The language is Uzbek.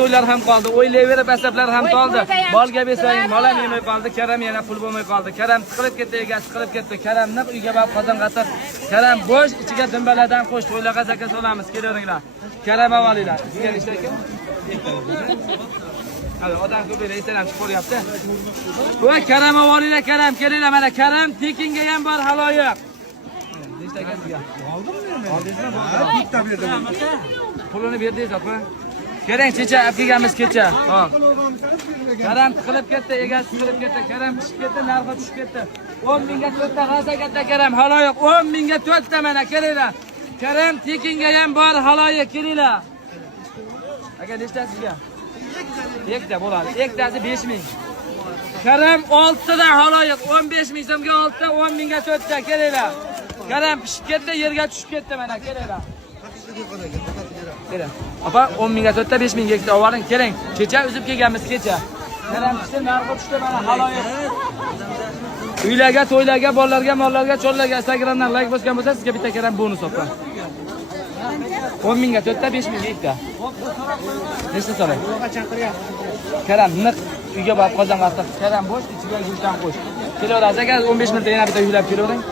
to'ylar ham qoldi. O'ylayverib asablar ham qoldi. Bolga bersang, molam yemay qoldi. Karam yana pul bo'lmay qoldi. Karam siqilib ketdi, egasi siqilib ketdi. Karamni uyga borib qozon qatir. Karam bo'sh, ichiga dimbaladan qo'sh. To'ylarga zakat solamiz. Kelaveringlar. Karam avalinglar. Sizga ishlar ekan. Hadi odam ko'paydi, esalam chiqib qo'yapti. Voy Karam avalinglar, Karam kelinglar mana Karam tekinga ham bor haloyiq. Nechta ekan sizga? Oldingizmi? Bitta berdim. Pulini berdingiz, opa. Keling, kecha olib kelganmiz kecha. Hop. Karam tiqilib ketdi, egasi tiqilib ketdi, Karam pishib ketdi, narxi tushib ketdi. 10 mingga 4 ta g'aza katta Karam, haloyiq 10 mingga 4 ta mana kelinglar. Karam tekinga ham bor haloyiq, kelinglar. Aka nechtasizga? Ikkita bo'ladi. Ikkitasi 5 ming. Karam 6 ta haloyiq 15 ming so'mga 6 ta, 10 mingga 4 ta kelinglar. Karam pishib ketdi, yerga tushib ketdi mana kelinglar. Keling. Opa 10 mingga 4 ta 5 mingga ikkita ovaring, keling. Kecha uzib kelganmiz kecha. Karam pishdi, narxi tushdi mana haloyiq. Uylarga, to'ylarga, bolalarga, mollarga, chollarga Instagramdan like bosgan bo'lsa, sizga bitta Karam bonus opa. 10 mingga 4 ta 5 mingga ikkita. Nechta so'rang? Karam niq uyga borib qozon qattiq. Karam bo'sh, ichiga go'shtdan qo'sh. Kelaverasiz aka 15 minutda yana bitta uylab kelavering.